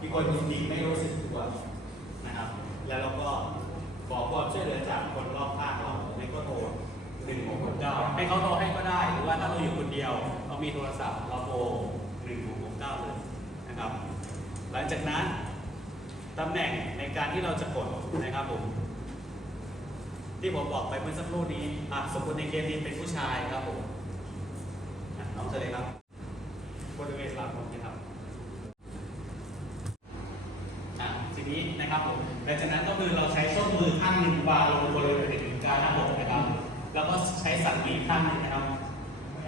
มีคนจริงๆไม่รู้สึกตัวนะครับ แล้วเราก็ขอความช่วยเหลือจากคนรอบข้างเราไม่ก็โทรหนึ่งหกหกเก้าให้เขาโทรให้ก็ได้ หรือว่าถ้าเราอยู่คนเดียวเรามีโทรศัพท์เราโทรหนึ่งหกหกเก้าเลยนะครับ หลังจากนั้นตำแหน่งในการที่เราจะกดนะครับผมที่ผมบอกไปเมื่อสักครู่นี้อะสมมติในเกมนี้เป็นผู้ชายครับผมอะน้องเจอเลยครับบริเวณหลังผมนะครับอะที นี้นะครับผมหลังจากนั้นก็คือเราใช้ส้นมือข้างหนึ่งวางลงบริเวณการหน้าอกนะครับ แล้วก็ใช้สันปีข้างหนึ่งนะครับ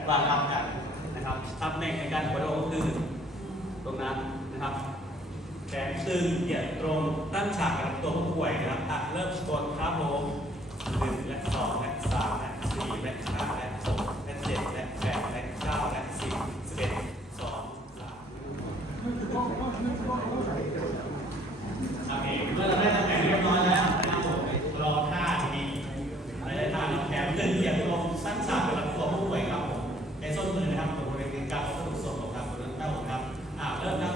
วางทับกันนะครับตำแหน่งในการกดก็คือตรงนั้นนะครับแขนตึงเหยียดตรงตั้งฉากกับตัวผู้ป่วยนะครับเริ่มกดครับผมหนึ่งและสองและสามและสี่และห้าและหกและเจ็ดและแปดและเก้าและสิบสิบเอ็ดสองสามโอเคเมื่อเราได้ตำแหน่งเรียบร้อยแล้วนะครับผมรอท่าทีนี้ไม่ได้ท่าแขนตึงเหยียดตรงตั้งฉากกับตัวผู้ป่วยครับผมในส้นมือนะครับตรงบริเวณกลางของกระดูกศพครับบริเวณหน้าอกครับอะเริ่มครับ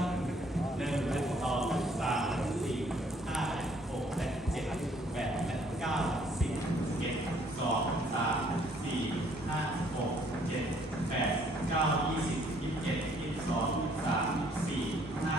หนึ่งและสองสามสี่ห้าและหกและเจ็ดแปดและเก้าสิบสิบเอ็ดสองสามสี่ห้าหกเจ็ดแปดเก้ายี่สิบยี่สิบเจ็ดยี่สิบสองยี่สิบสามยี่สิบสี่ห้า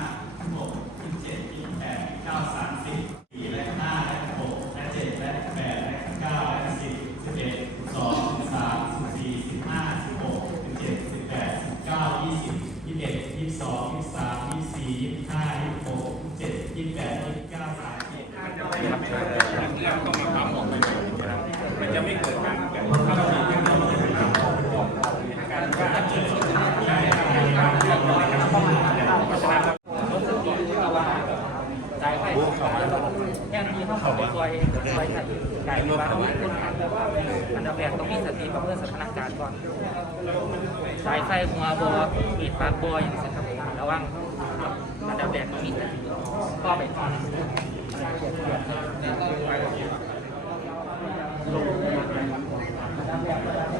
หกยี่สิบเจ็ดยี่สิบแปดเก้าสามสิบสี่และห้าและหกและเจ็ดและแปดและเก้าและสิบสิบเอ็ดสิบสองสิบสามสิบสี่สิบห้าสิบหกสิบเจ็ดสิบแปดสิบเก้ายี่สิบยี่สิบเอ็ดยี่สิบส องยี่สามยี่สิบสี่ยี่สิบห้ายี่สิบหกยี่สิบเจ็ดยี่สิบแปดยี่เก้าสามสิบมันจะไม่เกิดการแบบถ้าเรามีการการการเกิดสถานการณ์การเรื่องอะไรกันเพราะฉะนั้นสายไฟแค่นี้เขาเขาไปซอยซอยขัดไก่ที่ว่าต้องมีคนขัดอันดับแรกต้องมีสติประเมินสถานการณ์ก่อนสายไฟหัวบอมีดปากบออย่างนี้ครับ แรกต้องมีสติก็ไปก่อน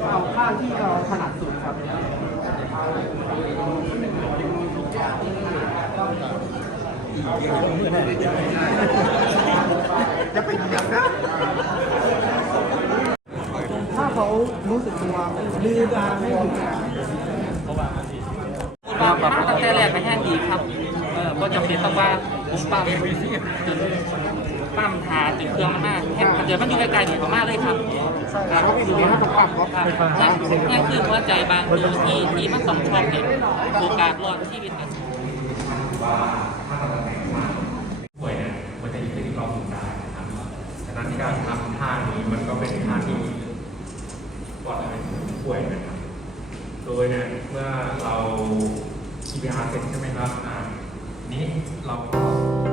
เอาข้างที่เราถนัดสุดครับจะไปเหยียบนะถ้าเขารู้สึกตัวลืมตาให้หยุ ดว่ามาตั้งแต่แรกก็แห้งดีครับ เออก็จะเป็นต้องว่าผมปั๊มจนปั๊มทาจนเครื่องมันมากแค่เดี๋ยวมันอยู่ไกลๆเดี๋ยวมาเลยครับเขาไม่ดูว่าต้องปรับก็ครับนั่นนั่นคือหัวใจบางตัวที่ที่มันต้องชอบเห็นโอกาสรอดชีวิตกันป่วยเนี่ยมันจะอยู่ที่เราฝึกได้นะครับฉะนั้นการทำท่านี้มันก็เป็นท่าที่ปลอดภัยของผู้ป่วยนะครับ โดยเนี่ยเมื่อเรา CPR เสร็จใช่ไหมครับอ่านี้เราก็